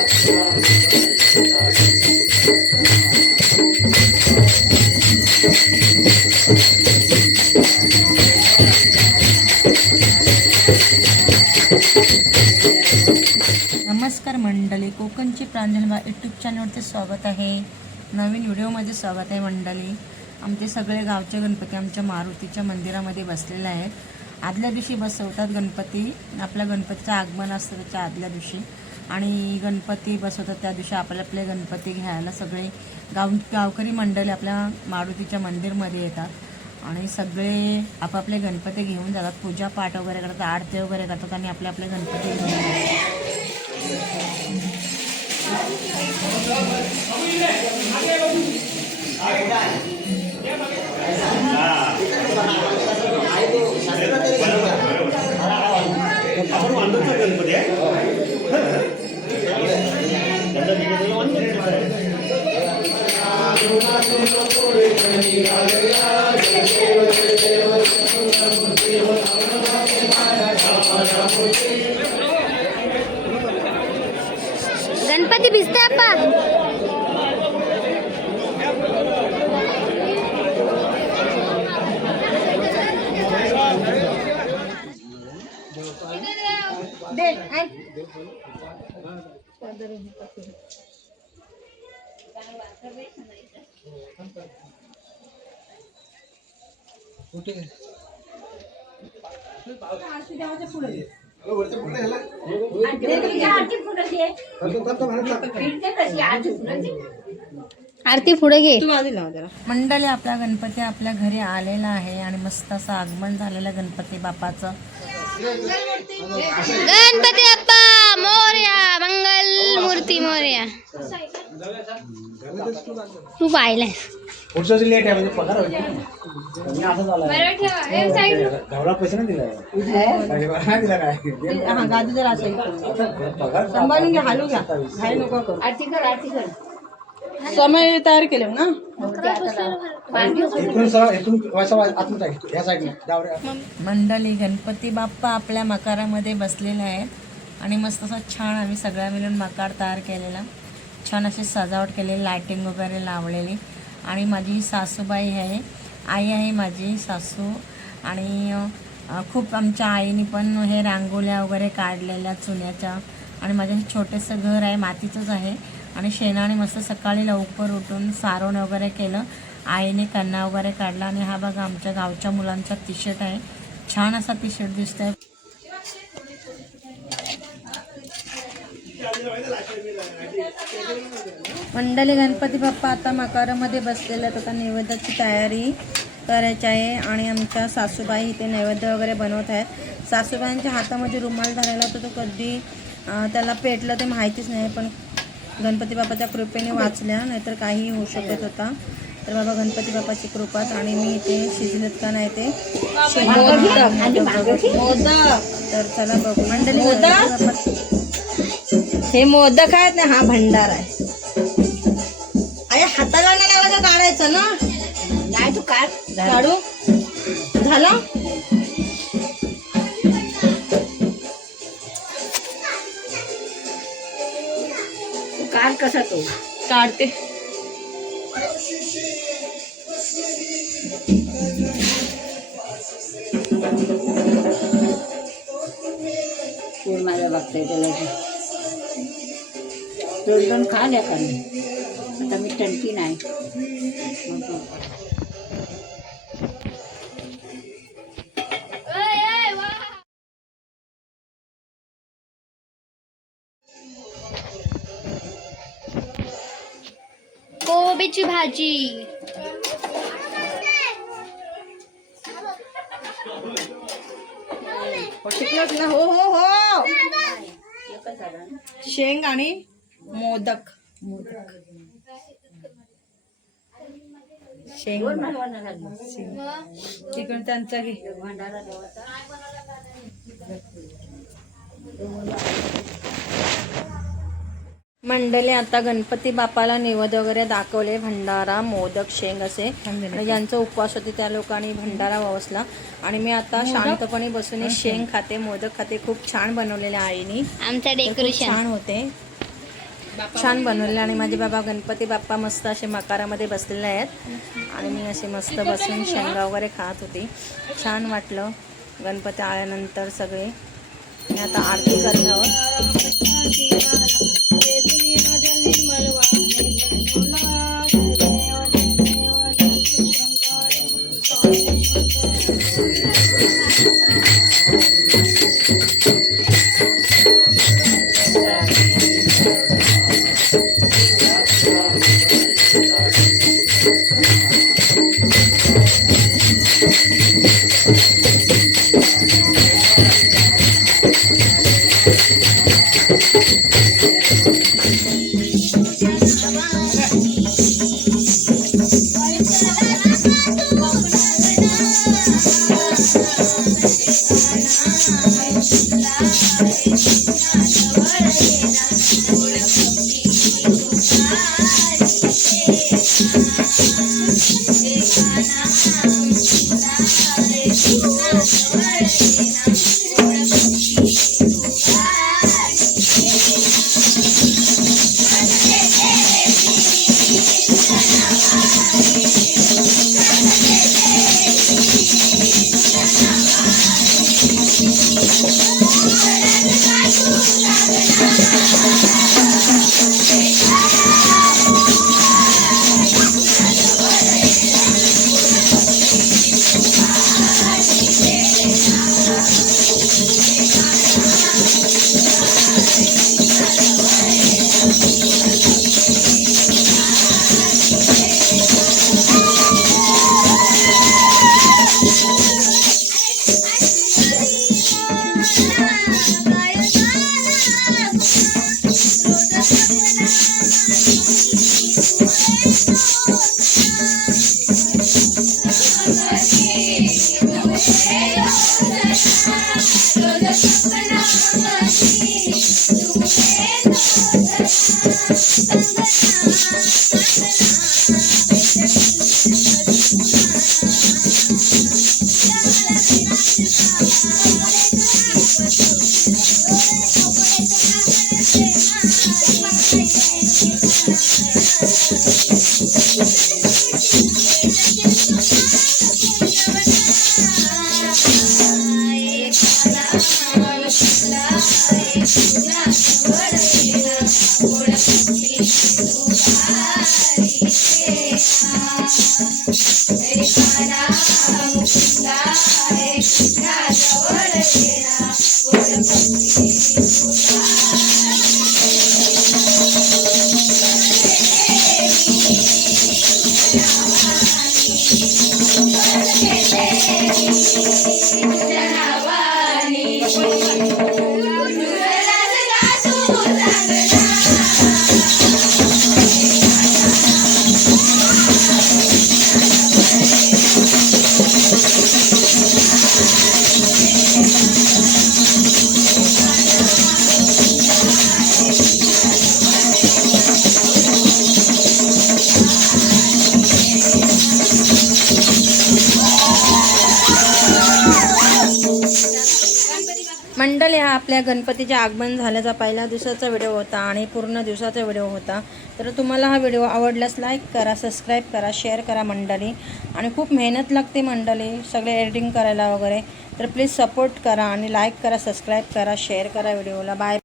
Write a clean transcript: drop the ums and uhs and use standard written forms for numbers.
नमस्कार मंडळी, कोकणची प्रांजलबा यूट्यूब चॅनलवरती स्वागत आहे. नवीन व्हिडिओमध्ये स्वागत आहे मंडळी. आमचे सगळे गावचे गणपती आमच्या मारुतीच्या मंदिरामध्ये बसलेले आहेत. आदल्या दिवशी बसवतात गणपती. आपल्या गणपतीचं आगमन असतं त्याच्या आदल्या दिवशी, आणि गणपती बसवतात त्या दिवशी आपले गणपती घ्यायला सगळे गावकरी मंडळी आपल्या मारुतीच्या मंदिरमध्ये येतात आणि सगळे आपापले गणपती घेऊन जातात. पूजापाठ वगैरे करतात, आरती वगैरे करतात आणि आपले गणपती घेऊन जातात. गणपती भिजते आपा. आरती पुढे घे. मंडळी, आपला गणपती आपल्या घरी आलेला आहे आणि मस्त असं आगमन झालेलं गणपती बाप्पाचं. गणपती बाप्पा मोरया, मंगल मूर्ती मोरया. तू पाहिलाय लेट आहे म्हणजे पगार पैसे नाही दिला गादी जर असेल सांभाळून घ्या, हालू घ्या, घाई नको करू. समय तयार केले ना. मंडळी, गणपती बाप्पा आपल्या मकारामध्ये बसलेले आहेत आणि मस्त असं छान आम्ही सगळ्या मिळून मकार तयार केलेला. छान अशी सजावट केलेली, लायटिंग वगैरे लावलेली. आणि माझी सासूबाई आहे, आई आहे माझी सासू. आणि खूप आमच्या आईने पण हे रांगोळ्या वगैरे काढलेल्या चुन्याच्या. आणि माझं हे छोटंसं घर आहे, मातीचंच आहे. आणि शेणाने मस्त सकाळी लवकर उठून सारवण वगैरे केलं. आईने कन्ना वगैरे काढला. आणि हा बघा आमच्या गावच्या मुलांचा टी शर्ट आहे, छान असा टी शर्ट दिसतोय. मंडळी, गणपती बाप्पा आता मकारामध्ये बसलेले आहेत. आता नैवेद्याची तयारी करायची आहे आणि आमच्या सासूबाई इथे नैवेद्य वगैरे बनवत आहेत. सासूबाईंच्या हातामध्ये रुमाल धरायला होता, तो कधी त्याला पेटलं ते माहितीच नाही, पण गणपती बाप्पाच्या कृपेने वाचल्या, नाहीतर काहीही होऊ शकत होता. तर बाबा गणपती बाप्पाची कृपाच. आणि मी इथे शिजलेत का नाही ते तर चला बघू मंडळी. हे मोदक आहेत ना, हा भंडार आहे. अरे हाताला नाही लावायचं, काढायचं ना. नाही तू काढू झालं. काढ. कसा तो काढते. माझ्या बघताय त्याला दोन खा द्या का. आता मी टंकी नाही. कोबीची भाजी. शिकलोच ना. हो हो हो. शेंग आणि मोदक. शेंग तिकडून त्यांचा घे. मंडळी, आता गणपती बाप्पाला नैवेद्य वगैरे दाखवले. भंडारा, मोदक, शेंग असे ज्यांचा उपवास होते त्या लोकांनी भंडारा वसला. आणि मी आता शांतपणे बसून शेंग खाते, मोदक खाते. खूप छान बनवलेले आईनी. आमचं डेकोरेशन छान होते. छान बनवलेलं आणि माझे बाबा गणपती बाप्पा मस्त असे मकारामध्ये बसलेले आहेत आणि मी असे मस्त बसून शेंगा वगैरे खात होती. छान वाटलं गणपती आल्यानंतर सगळे. मी आता आरती करत आहोत. मंडळी, हा आपल्या गणपतीचे आगमन झाल्याचा पहिल्या दिवसाचा व्हिडिओ होता आणि पूर्ण दिवसाचा व्हिडिओ होता. तर तुम्हाला हा व्हिडिओ आवडल्यास लाईक करा, सबस्क्राईब करा, शेअर करा मंडळी. आणि खूप मेहनत लागते मंडळी सगळे एडिटिंग करायला वगैरे. तर प्लीज सपोर्ट करा आणि लाईक करा, सबस्क्राईब करा, शेअर करा व्हिडिओला. बाय.